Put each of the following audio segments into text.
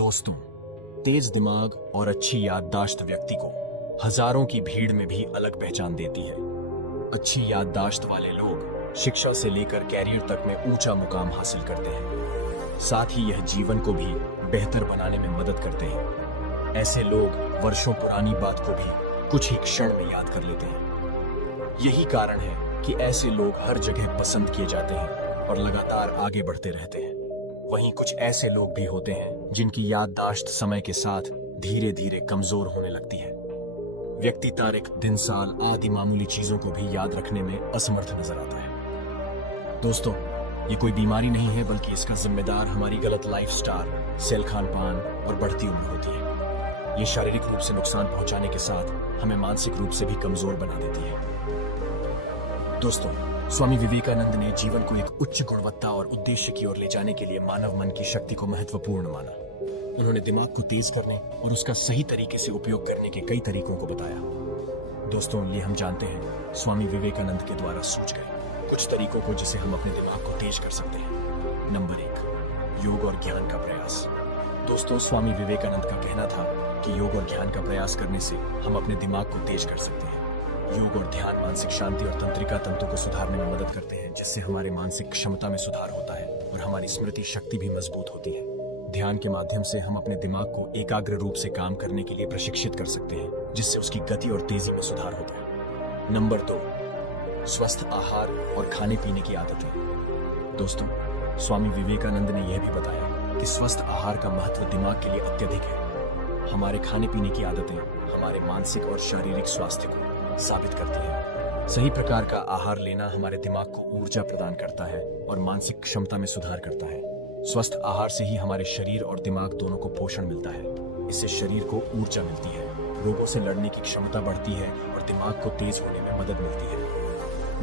दोस्तों, तेज दिमाग और अच्छी याददाश्त व्यक्ति को हजारों की भीड़ में भी अलग पहचान देती है। अच्छी याददाश्त वाले लोग शिक्षा से लेकर कैरियर तक में ऊंचा मुकाम हासिल करते हैं। साथ ही यह जीवन को भी बेहतर बनाने में मदद करते हैं। ऐसे लोग वर्षों पुरानी बात को भी कुछ ही क्षण में याद कर लेते हैं। यही कारण है कि ऐसे लोग हर जगह पसंद किए जाते हैं और लगातार आगे बढ़ते रहते हैं। वहीं कुछ ऐसे लोग भी होते हैं जिनकी याददाश्त समय के साथ धीरे धीरे कमजोर होने लगती है। व्यक्ति तारीख, दिन, साल आदि मामूली चीजों को भी याद रखने में असमर्थ नजर आता है। दोस्तों, ये कोई बीमारी नहीं है, बल्कि इसका जिम्मेदार हमारी गलत लाइफस्टाइल, सेल खान-पान और बढ़ती उम्र होती है। ये शारीरिक रूप से नुकसान पहुंचाने के साथ हमें मानसिक रूप से भी कमजोर बना देती है। दोस्तों, स्वामी विवेकानंद ने जीवन को एक उच्च गुणवत्ता और उद्देश्य की ओर ले जाने के लिए मानव मन की शक्ति को महत्वपूर्ण माना। उन्होंने दिमाग को तेज करने और उसका सही तरीके से उपयोग करने के कई तरीकों को बताया। दोस्तों, ये हम जानते हैं स्वामी विवेकानंद के द्वारा सूझ गए कुछ तरीकों को जिसे हम अपने दिमाग को तेज कर सकते हैं। नंबर 1, योग और ज्ञान का प्रयास। दोस्तों, स्वामी विवेकानंद का कहना था कि योग और ज्ञान का प्रयास करने से हम अपने दिमाग को तेज कर सकते हैं। योग और ध्यान मानसिक शांति और तंत्रिका तंतु को सुधारने में मदद करते हैं, जिससे हमारे मानसिक क्षमता में सुधार होता है और हमारी स्मृति शक्ति भी मजबूत होती है। ध्यान के माध्यम से हम अपने दिमाग को एकाग्र रूप से काम करने के लिए प्रशिक्षित कर सकते हैं, जिससे उसकी गति और तेजी में सुधार होता है। नंबर 2, स्वस्थ आहार और खाने पीने की आदतें। दोस्तों, स्वामी विवेकानंद ने यह भी बताया कि स्वस्थ आहार का महत्व दिमाग के लिए अत्यधिक है। हमारे खाने पीने की आदतें हमारे मानसिक और शारीरिक स्वास्थ्य को साबित करती है। सही प्रकार का आहार लेना हमारे दिमाग को ऊर्जा प्रदान करता है और मानसिक क्षमता में सुधार करता है। स्वस्थ आहार से ही हमारे शरीर और दिमाग दोनों को पोषण मिलता है। इससे शरीर को ऊर्जा मिलती है, रोगों से लड़ने की क्षमता बढ़ती है और दिमाग को तेज होने में मदद मिलती है।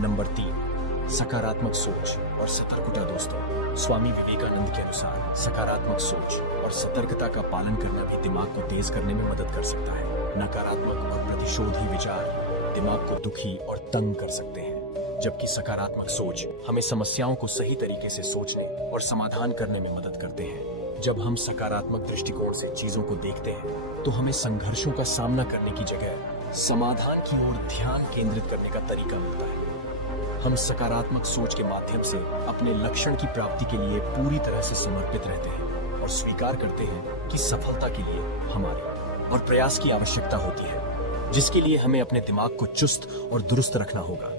नंबर 3, सकारात्मक सोच और सतर्कता। दोस्तों, स्वामी विवेकानंद के अनुसार सकारात्मक सोच और सतर्कता का पालन करना भी दिमाग को तेज करने में मदद कर सकता है। नकारात्मक और प्रतिशोधी विचार दिमाग को दुखी और तंग कर सकते हैं, जबकि सकारात्मक सोच हमें समस्याओं को सही तरीके से सोचने और समाधान करने में मदद करते हैं। जब हम सकारात्मक दृष्टिकोण से चीजों को देखते हैं, तो हमें संघर्षों का सामना करने की जगह समाधान की ओर ध्यान केंद्रित करने का तरीका मिलता है। हम सकारात्मक सोच के माध्यम से अपने लक्ष्य की प्राप्ति के लिए पूरी तरह से समर्पित रहते हैं और स्वीकार करते हैं कि सफलता के लिए हमारे और प्रयास की आवश्यकता होती है, जिसके लिए हमें अपने दिमाग को चुस्त और दुरुस्त रखना होगा।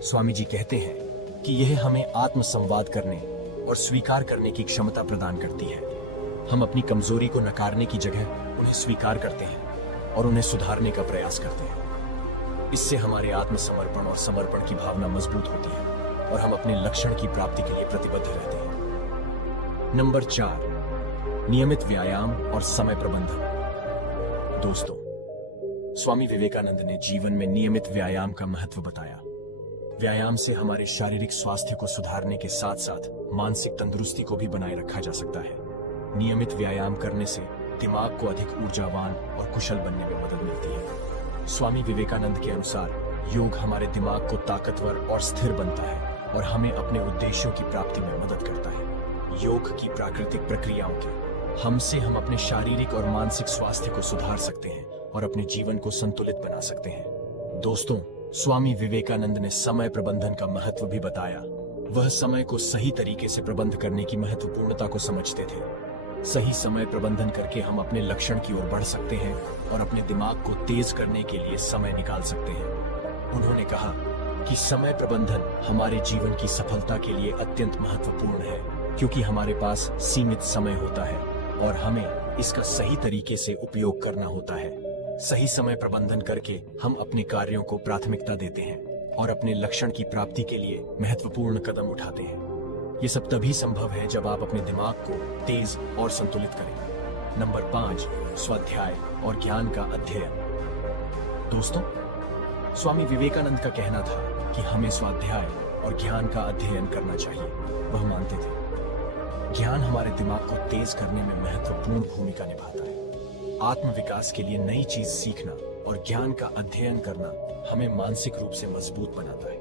स्वामी जी कहते हैं कि यह हमें आत्म संवाद करने और स्वीकार करने की क्षमता प्रदान करती है। हम अपनी कमजोरी को नकारने की जगह उन्हें स्वीकार करते हैं और उन्हें सुधारने का प्रयास करते हैं। इससे हमारे आत्मसमर्पण और समर्पण की भावना मजबूत होती है और हम अपने लक्ष्य की प्राप्ति के लिए प्रतिबद्ध रहते हैं। नंबर 4, नियमित व्यायाम और समय प्रबंधन। दोस्तों, स्वामी विवेकानंद ने जीवन में नियमित व्यायाम का महत्व बताया। व्यायाम से हमारे शारीरिक स्वास्थ्य को सुधारने के साथ साथ मानसिक तंदुरुस्ती को भी बनाए रखा जा सकता है। नियमित व्यायाम करने से दिमाग को अधिक ऊर्जावान और कुशल बनने में मदद मिलती है। स्वामी विवेकानंद के अनुसार योग हमारे दिमाग को ताकतवर और स्थिर बनता है और हमें अपने उद्देश्यों की प्राप्ति में मदद करता है। योग की प्राकृतिक प्रक्रियाओं के हमसे हम अपने शारीरिक और मानसिक स्वास्थ्य को सुधार सकते हैं और अपने जीवन को संतुलित बना सकते हैं। दोस्तों, स्वामी विवेकानंद ने समय प्रबंधन का महत्व भी बताया। वह समय को सही तरीके से प्रबंध करने की महत्वपूर्णता को समझते थे। सही समय प्रबंधन करके हम अपने लक्ष्य की ओर बढ़ सकते हैं और अपने दिमाग को तेज करने के लिए समय निकाल सकते हैं। उन्होंने कहा कि समय प्रबंधन हमारे जीवन की सफलता के लिए अत्यंत महत्वपूर्ण है, क्योंकि हमारे पास सीमित समय होता है और हमें इसका सही तरीके से उपयोग करना होता है। सही समय प्रबंधन करके हम अपने कार्यों को प्राथमिकता देते हैं और अपने लक्ष्य की प्राप्ति के लिए महत्वपूर्ण कदम उठाते हैं। ये सब तभी संभव है जब आप अपने दिमाग को तेज और संतुलित करें। नंबर 5, स्वाध्याय और ज्ञान का अध्ययन। दोस्तों, स्वामी विवेकानंद का कहना था कि हमें स्वाध्याय और ज्ञान का अध्ययन करना चाहिए। वह मानते थे ज्ञान हमारे दिमाग को तेज करने में महत्वपूर्ण भूमिका निभाता है। आत्म विकास के लिए नई चीज सीखना और ज्ञान का अध्ययन करना हमें मानसिक रूप से मजबूत बनाता है।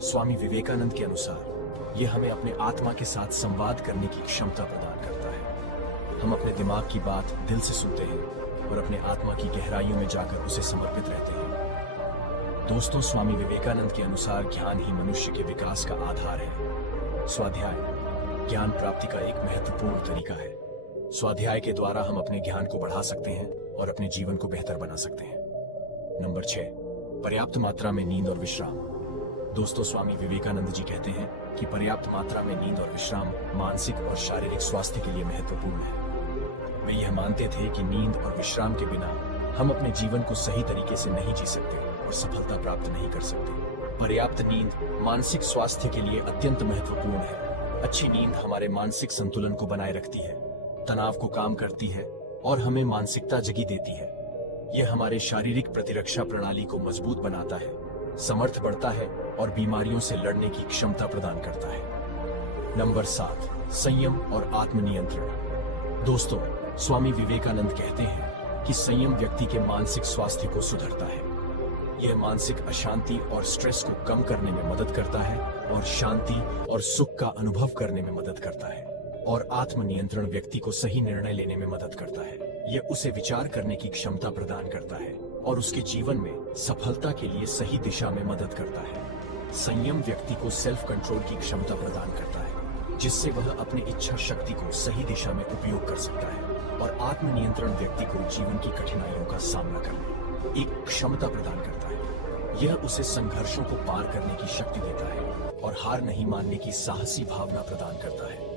स्वामी विवेकानंद के अनुसार यह हमें अपने आत्मा के साथ संवाद करने की क्षमता प्रदान करता है। हम अपने दिमाग की बात दिल से सुनते हैं और अपने आत्मा की गहराइयों में जाकर उसे समर्पित रहते हैं। दोस्तों, स्वामी विवेकानंद के अनुसार ज्ञान ही मनुष्य के विकास का आधार है। स्वाध्याय ज्ञान प्राप्ति का एक महत्वपूर्ण तरीका है। स्वाध्याय के द्वारा हम अपने ज्ञान को बढ़ा सकते हैं और अपने जीवन को बेहतर बना सकते हैं। नंबर 6, पर्याप्त मात्रा में नींद और विश्राम। दोस्तों, स्वामी विवेकानंद जी कहते हैं कि पर्याप्त मात्रा में नींद और विश्राम मानसिक और शारीरिक स्वास्थ्य के लिए महत्वपूर्ण है। वे यह मानते थे कि नींद और विश्राम के बिना हम अपने जीवन को सही तरीके से नहीं जी सकते और सफलता प्राप्त नहीं कर सकते। पर्याप्त नींद मानसिक स्वास्थ्य के लिए अत्यंत महत्वपूर्ण है। अच्छी नींद हमारे मानसिक संतुलन को बनाए रखती है, तनाव को कम करती है और हमें मानसिकता जगी देती है। यह हमारे शारीरिक प्रतिरक्षा प्रणाली को मजबूत बनाता है, समर्थ बढ़ता है और बीमारियों से लड़ने की क्षमता प्रदान करता है। नंबर 7, संयम और आत्मनियंत्रण। दोस्तों, स्वामी विवेकानंद कहते हैं कि संयम व्यक्ति के मानसिक स्वास्थ्य को सुधारता है। यह मानसिक अशांति और स्ट्रेस को कम करने में मदद करता है और शांति और सुख का अनुभव करने में मदद करता है। और आत्मनियंत्रण व्यक्ति को सही निर्णय लेने में मदद करता है। यह उसे विचार करने की क्षमता प्रदान करता है और उसके जीवन में सफलता के लिए सही दिशा में मदद करता है। संयम व्यक्ति को सेल्फ कंट्रोल की क्षमता प्रदान करता है, जिससे वह अपनी इच्छा शक्ति को सही दिशा में उपयोग कर सकता है। और आत्मनियंत्रण व्यक्ति को जीवन की कठिनाइयों का सामना करने एक क्षमता प्रदान करता है। यह उसे संघर्षों को पार करने की शक्ति देता है और हार नहीं मानने की साहसी भावना प्रदान करता है।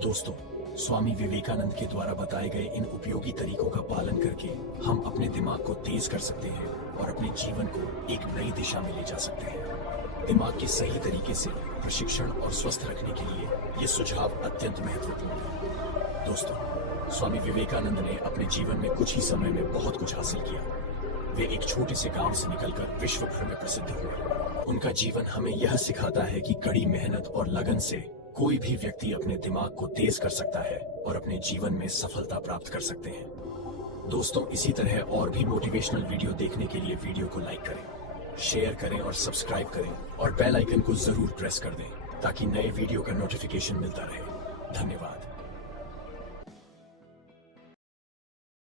दोस्तों, स्वामी विवेकानंद के द्वारा बताए गए इन उपयोगी तरीकों का पालन करके हम अपने दिमाग को तेज कर सकते हैं और अपने जीवन को एक नई दिशा में ले जा सकते हैं। दिमाग के सही तरीके से प्रशिक्षण और स्वस्थ रखने के लिए ये सुझाव अत्यंत महत्वपूर्ण है। दोस्तों, स्वामी विवेकानंद ने अपने जीवन में कुछ ही समय में बहुत कुछ हासिल किया। वे एक छोटे से गांव से निकलकर विश्व भर में प्रसिद्ध हुए। उनका जीवन हमें यह सिखाता है कि कड़ी मेहनत और लगन से कोई भी व्यक्ति अपने दिमाग को तेज कर सकता है और अपने जीवन में सफलता प्राप्त कर सकते हैं। दोस्तों, इसी तरह और भी मोटिवेशनल वीडियो देखने के लिए वीडियो को लाइक करें, शेयर करें और सब्सक्राइब करें और बेल आइकन को जरूर प्रेस कर दें ताकि नए वीडियो का नोटिफिकेशन मिलता रहे। धन्यवाद।